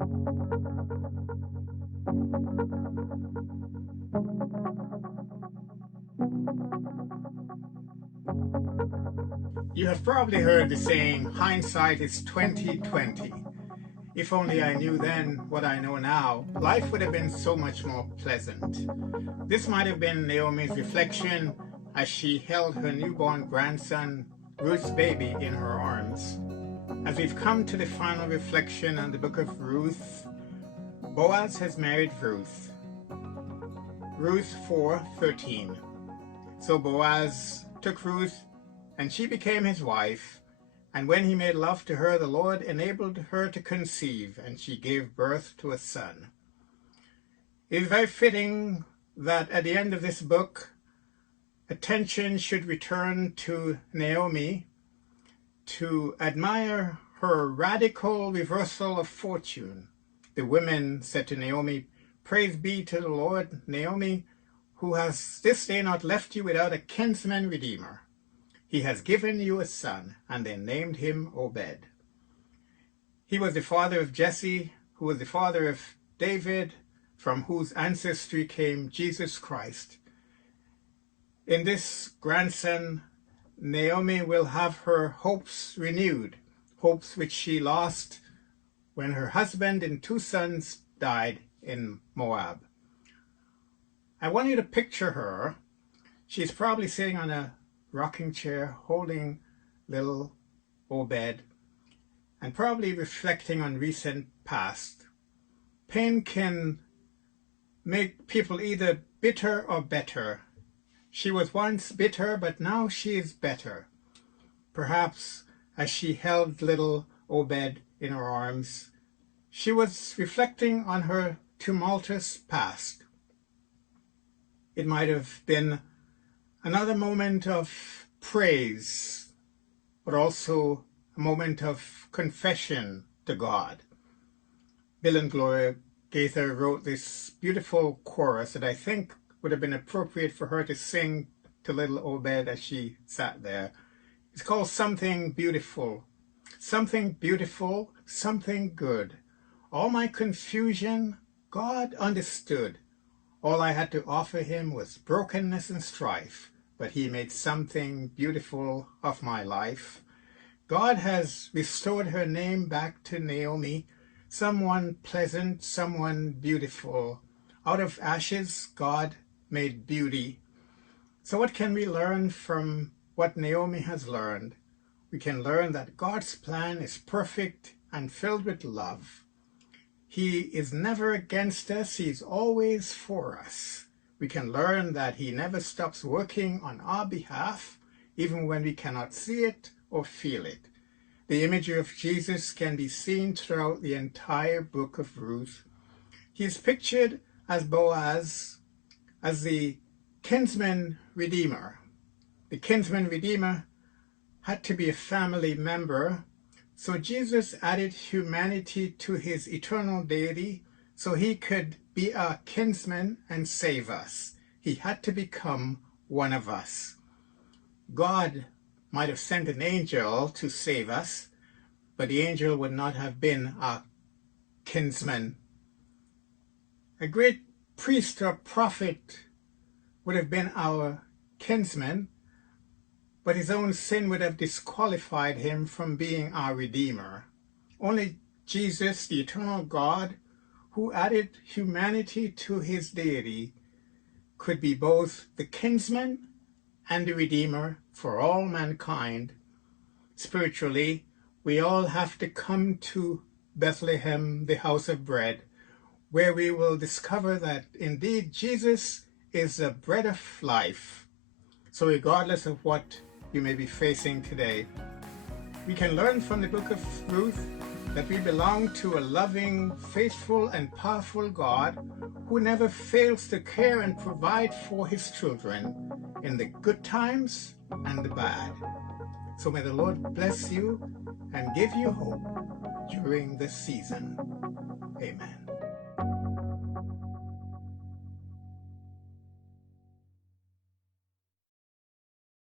You have probably heard the saying, hindsight is 2020. If only I knew then what I know now, life would have been so much more pleasant. This might have been Naomi's reflection as she held her newborn grandson, Ruth's baby, in her arms. As we've come to the final reflection on the book of Ruth, Boaz has married Ruth. Ruth 4:13. So Boaz took Ruth, and she became his wife. And when he made love to her, the Lord enabled her to conceive, and she gave birth to a son. It is very fitting that at the end of this book, attention should return to Naomi to admire her radical reversal of fortune. The women said to Naomi, "Praise be to the Lord, Naomi, who has this day not left you without a kinsman redeemer. He has given you a son," and they named him Obed. He was the father of Jesse, who was the father of David, from whose ancestry came Jesus Christ. In this grandson, Naomi will have her hopes renewed, hopes which she lost when her husband and two sons died in Moab. I want you to picture her. She's probably sitting on a rocking chair holding little Obed and probably reflecting on recent past. Pain can make people either bitter or better. She was once bitter, but now she is better. Perhaps as she held little Obed in her arms, she was reflecting on her tumultuous past. It might have been another moment of praise, but also a moment of confession to God. Bill and Gloria Gaither wrote this beautiful chorus that I think would have been appropriate for her to sing to little Obed as she sat there. It's called Something Beautiful. Something beautiful, something good. All my confusion, God understood. All I had to offer him was brokenness and strife, but he made something beautiful of my life. God has restored her name back to Naomi, someone pleasant, someone beautiful. Out of ashes, God made beauty. So what can we learn from what Naomi has learned? We can learn that God's plan is perfect and filled with love. He is never against us. He's always for us. We can learn that he never stops working on our behalf, even when we cannot see it or feel it. The imagery of Jesus can be seen throughout the entire book of Ruth. He is pictured as Boaz, as the kinsman redeemer. The kinsman redeemer had to be a family member, so Jesus added humanity to his eternal deity so he could be our kinsman and save us. He had to become one of us. God might have sent an angel to save us, but the angel would not have been our kinsman. A great priest or prophet would have been our kinsman, but his own sin would have disqualified him from being our Redeemer. Only Jesus, the eternal God, who added humanity to his deity, could be both the kinsman and the Redeemer for all mankind. Spiritually, we all have to come to Bethlehem, the house of bread, where we will discover that indeed Jesus is the bread of life. So regardless of what you may be facing today, we can learn from the book of Ruth that we belong to a loving, faithful, and powerful God who never fails to care and provide for his children in the good times and the bad. So may the Lord bless you and give you hope during this season. Amen.